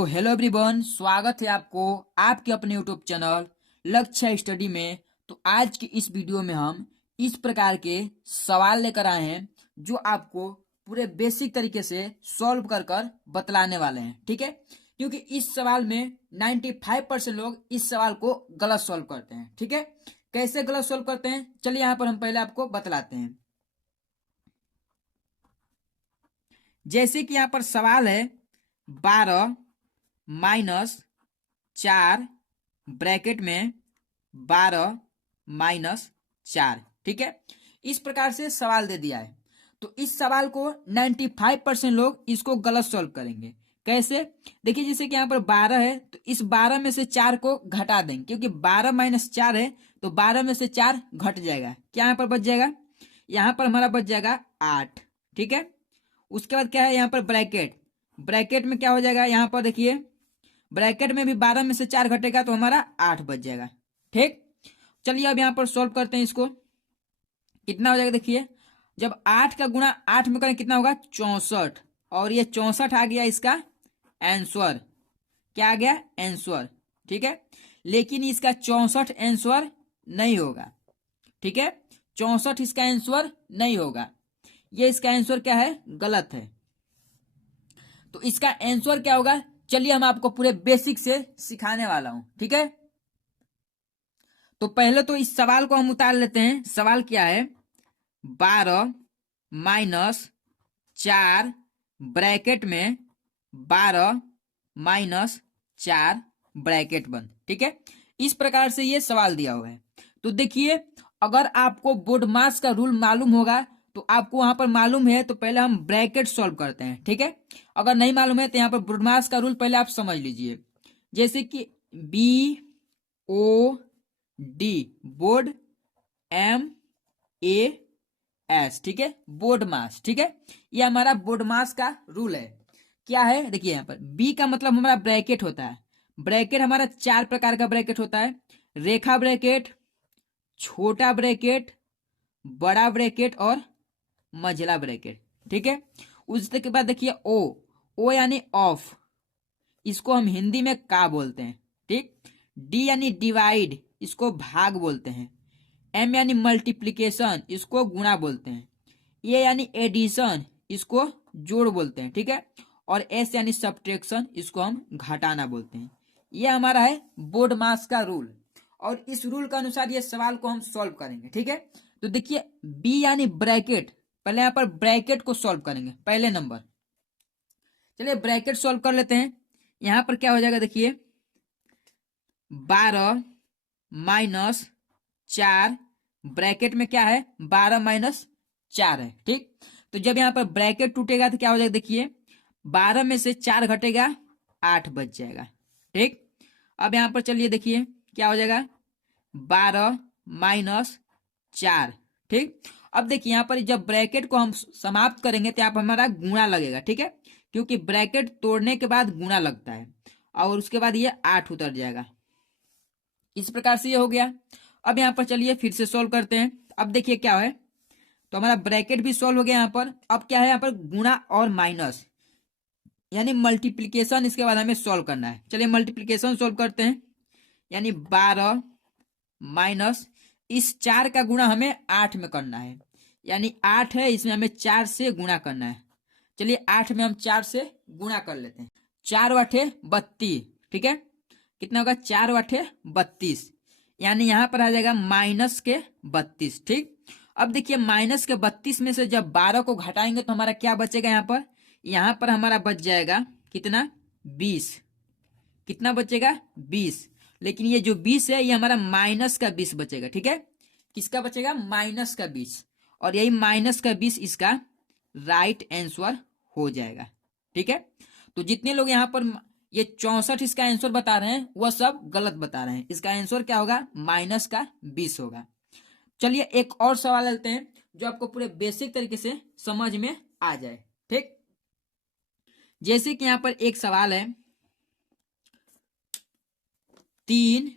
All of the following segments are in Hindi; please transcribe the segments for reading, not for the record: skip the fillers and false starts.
तो हेलो एवरीवन, स्वागत है आपको आपके अपने यूट्यूब चैनल लक्ष्य स्टडी में। तो आज की इस वीडियो में हम इस प्रकार के सवाल लेकर आए हैं जो आपको पूरे बेसिक तरीके से सॉल्व कर कर बतलाने वाले हैं। ठीक है, क्योंकि इस सवाल में 95% लोग इस सवाल को गलत सॉल्व करते हैं। ठीक है, कैसे गलत सॉल्व करते हैं चलिए यहाँ पर हम पहले आपको बतलाते हैं। जैसे कि यहाँ पर सवाल है 12 माइनस 4 ब्रैकेट में 12 माइनस 4। ठीक है, इस प्रकार से सवाल दे दिया है। तो इस सवाल को 95% लोग इसको गलत सॉल्व करेंगे। कैसे? देखिए, जैसे कि यहाँ पर 12 है तो इस 12 में से 4 को घटा देंगे, क्योंकि 12 माइनस 4 है तो 12 में से 4 घट जाएगा। क्या यहाँ पर बच जाएगा? यहाँ पर हमारा बच जाएगा 8। ठीक है, उसके बाद क्या है यहाँ पर ब्रैकेट में क्या हो जाएगा? यहाँ पर देखिए ब्रैकेट में भी 12 में से 4 घटेगा तो हमारा 8 बच जाएगा। ठीक, चलिए अब यहाँ पर सॉल्व करते हैं इसको। कितना हो जाएगा? देखिए, जब 8 का गुणा 8 में करें कितना होगा? 64। और ये 64 आ गया इसका आंसर। क्या आ गया? आंसर। ठीक है, लेकिन इसका 64 आंसर नहीं होगा। ठीक है, 64 इसका आंसर नहीं होगा। ये इसका आंसर क्या है? गलत है। तो इसका आंसर क्या होगा? चलिए हम आपको पूरे बेसिक से सिखाने वाला हूं। ठीक है, तो पहले तो इस सवाल को हम उतार लेते हैं। सवाल क्या है? 12 माइनस 4 ब्रैकेट में 12 माइनस 4 ब्रैकेट बंद। ठीक है, इस प्रकार से ये सवाल दिया हुआ है। तो देखिए, अगर आपको बोर्ड मास का रूल मालूम होगा तो आपको वहां पर मालूम है तो पहले हम ब्रैकेट सॉल्व करते हैं। ठीक है, अगर नहीं मालूम है तो यहाँ पर बोर्ड मास का रूल पहले आप समझ लीजिए। जैसे कि BOD बोर्ड, MAS, ठीक है, बोर्ड मास। ठीक है, ये हमारा बोर्ड मास का रूल है। क्या है? देखिए यहाँ पर B का मतलब हमारा ब्रैकेट होता है। ब्रैकेट हमारा 4 प्रकार का ब्रैकेट होता है: रेखा ब्रैकेट, छोटा ब्रैकेट, बड़ा ब्रैकेट और मझला ब्रैकेट। ठीक है, उसके बाद देखिए ओ यानी ऑफ, इसको हम हिंदी में का बोलते हैं। ठीक, डी यानी डिवाइड, इसको भाग बोलते हैं। एम यानी मल्टीप्लीकेशन, इसको गुणा बोलते हैं। ए यानी एडिशन, इसको जोड़ बोलते हैं। ठीक है, और एस यानी सब्ट्रैक्शन, इसको हम घटाना बोलते हैं। ये हमारा है बोर्ड मास का रूल, और इस रूल के अनुसार ये सवाल को हम सॉल्व करेंगे। ठीक है, तो देखिए बी यानी ब्रैकेट, पहले यहाँ पर ब्रैकेट को सॉल्व करेंगे पहले नंबर। चलिए ब्रैकेट सॉल्व कर लेते हैं। यहाँ पर क्या हो जाएगा? देखिए 12 माइनस 4 ब्रैकेट में क्या है? 12 माइनस 4 है। ठीक, तो जब यहाँ पर ब्रैकेट टूटेगा तो क्या हो जाएगा? देखिए 12 में से 4 घटेगा, 8 बच जाएगा। ठीक, अब यहाँ पर चलिए देखिए क्या हो जाएगा? 12 माइनस 4। ठीक, अब देखिए यहाँ पर जब ब्रैकेट को हम समाप्त करेंगे तो यहाँ पर हमारा गुणा लगेगा। ठीक है, क्योंकि ब्रैकेट तोड़ने के बाद गुणा लगता है, और उसके बाद ये 8 उतर जाएगा। इस प्रकार से ये हो गया। अब यहाँ पर चलिए फिर से सोल्व करते हैं। अब देखिए क्या है, तो हमारा ब्रैकेट भी सोल्व हो गया। यहाँ पर अब क्या है? यहाँ पर गुणा और माइनस यानी मल्टीप्लीकेशन, इसके बाद हमें सोल्व करना है। चलिए मल्टीप्लीकेशन सोल्व करते हैं। यानी 12 माइनस इस 4 का गुणा हमें 8 में करना है, यानी 8 है, इसमें हमें 4 से गुणा करना है। चलिए 8 में हम 4 से गुणा कर लेते हैं। 4 वाठे 32। ठीक है, कितना होगा? 4 वाठे 32, यानी यहाँ पर आ जाएगा माइनस के 32। ठीक, अब देखिए माइनस के 32 में से जब 12 को घटाएंगे तो हमारा क्या बचेगा? यहाँ पर हमारा बच जाएगा कितना? 20। कितना बचेगा? 20। लेकिन ये जो 20 है ये हमारा माइनस का 20 बचेगा। ठीक है, किसका बचेगा? माइनस का 20, और यही माइनस का 20 इसका राइट आंसर हो जाएगा। ठीक है, तो जितने लोग यहाँ पर ये 64 इसका आंसर बता रहे हैं वह सब गलत बता रहे हैं। इसका आंसर क्या होगा? माइनस का 20 होगा। चलिए एक और सवाल लेते हैं जो आपको पूरे बेसिक तरीके से समझ में आ जाए। ठीक, जैसे कि यहाँ पर एक सवाल है 3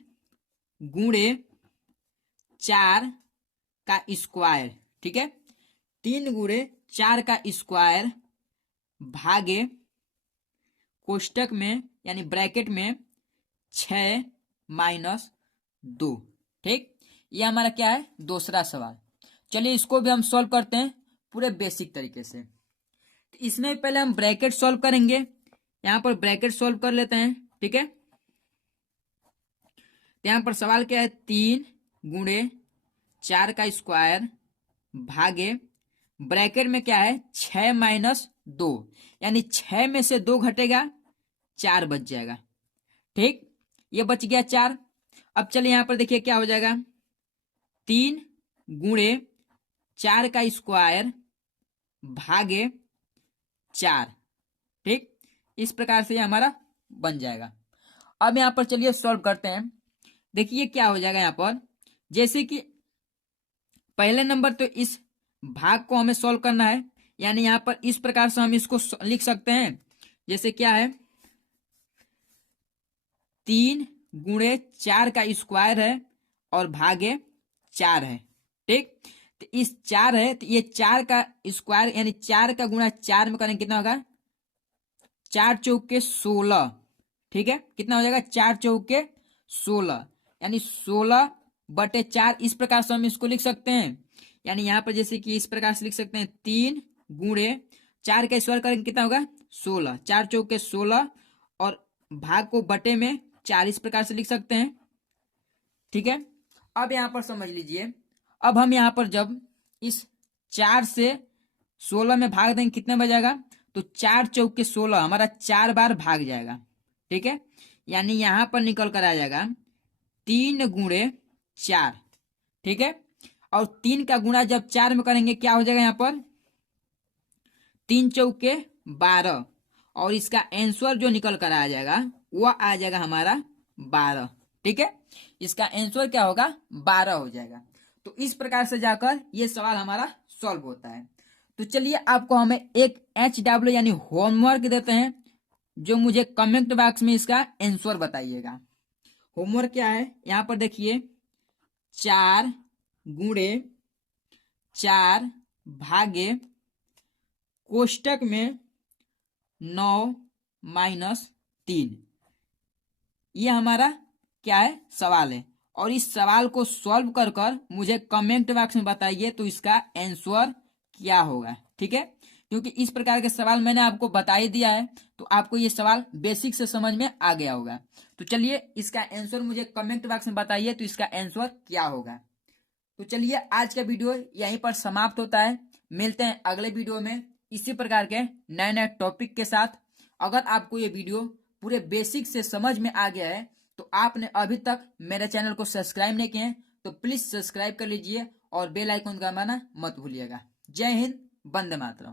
गुणे 4 का स्क्वायर। ठीक है, 3 गुणे 4 का स्क्वायर भागे कोष्टक में यानी ब्रैकेट में 6 माइनस 2। ठीक, ये हमारा क्या है, दूसरा सवाल। चलिए इसको भी हम सॉल्व करते हैं पूरे बेसिक तरीके से। तो इसमें पहले हम ब्रैकेट सॉल्व करेंगे। यहां पर ब्रैकेट सॉल्व कर लेते हैं। ठीक है, तो यहां पर सवाल क्या है, 3 गुणे 4 का स्क्वायर भागे ब्रैकेट में क्या है 6 माइनस 2, यानी 6 में से 2 घटेगा 4 बच जाएगा। ठीक, ये बच गया 4। अब चलिए यहां पर देखिए क्या हो जाएगा, 3 गुणे 4 का स्क्वायर भागे 4। ठीक, इस प्रकार से ये हमारा बन जाएगा। अब यहां पर चलिए सॉल्व करते हैं। देखिए क्या हो जाएगा, यहां पर जैसे कि पहले नंबर तो इस भाग को हमें सॉल्व करना है, यानी यहां पर इस प्रकार से हम इसको लिख सकते हैं, जैसे क्या है 3 गुणे 4 का स्क्वायर है और भागे 4 है। ठीक, तो इस 4 है तो ये 4 का स्क्वायर यानी 4 का गुणा 4 में करेंगे कितना होगा, 4 चौके 16। ठीक है, कितना हो जाएगा, 4 चौके 16, यानी 16/4। इस प्रकार से हम इसको लिख सकते हैं। यानी यहां पर जैसे कि इस प्रकार से लिख सकते हैं, 3 गुणे 4 का स्क्वायर करेंगे कितना होगा 16, 4 चौके 16 और भाग को बटे में 4, इस प्रकार से लिख सकते हैं। ठीक है, अब यहां पर समझ लीजिए, अब हम यहां पर जब इस 4 से 16 में भाग देंगे कितने बजाएगा, तो 4 चौके 16 हमारा 4 बार भाग जाएगा। ठीक है, यानी यहां पर निकल कर आ जाएगा 3 गुणे 4। ठीक है, और 3 का गुणा जब 4 में करेंगे क्या हो जाएगा, यहां पर 3 चौके 12 और इसका आंसर जो निकल कर आ जाएगा वह आ जाएगा हमारा 12। ठीक है, इसका आंसर क्या होगा 12 हो जाएगा। तो इस प्रकार से जाकर ये सवाल हमारा सॉल्व होता है। तो चलिए आपको हमें एक HW यानी होमवर्क देते हैं, जो मुझे कमेंट बॉक्स में इसका आंसर बताइएगा। होमवर्क क्या है, यहां पर देखिए 4 गुणे 4 भागे कोष्टक में 9 माइनस 3, ये हमारा क्या है सवाल है। और इस सवाल को सॉल्व कर कर मुझे कमेंट बॉक्स में बताइए तो इसका आंसर क्या होगा। ठीक है, क्योंकि इस प्रकार के सवाल मैंने आपको बता ही दिया है, तो आपको ये सवाल बेसिक से समझ में आ गया होगा। तो चलिए इसका आंसर मुझे कमेंट बॉक्स में बताइए तो इसका आंसर क्या होगा। तो चलिए आज का वीडियो यहीं पर समाप्त होता है। मिलते हैं अगले वीडियो में इसी प्रकार के नए नए टॉपिक के साथ। अगर आपको ये वीडियो पूरे बेसिक से समझ में आ गया है तो आपने अभी तक मेरे चैनल को सब्सक्राइब नहीं किए हैं तो प्लीज सब्सक्राइब कर लीजिए और बेल आइकन दबाना मत भूलिएगा। जय हिंद, वंदे मातरम।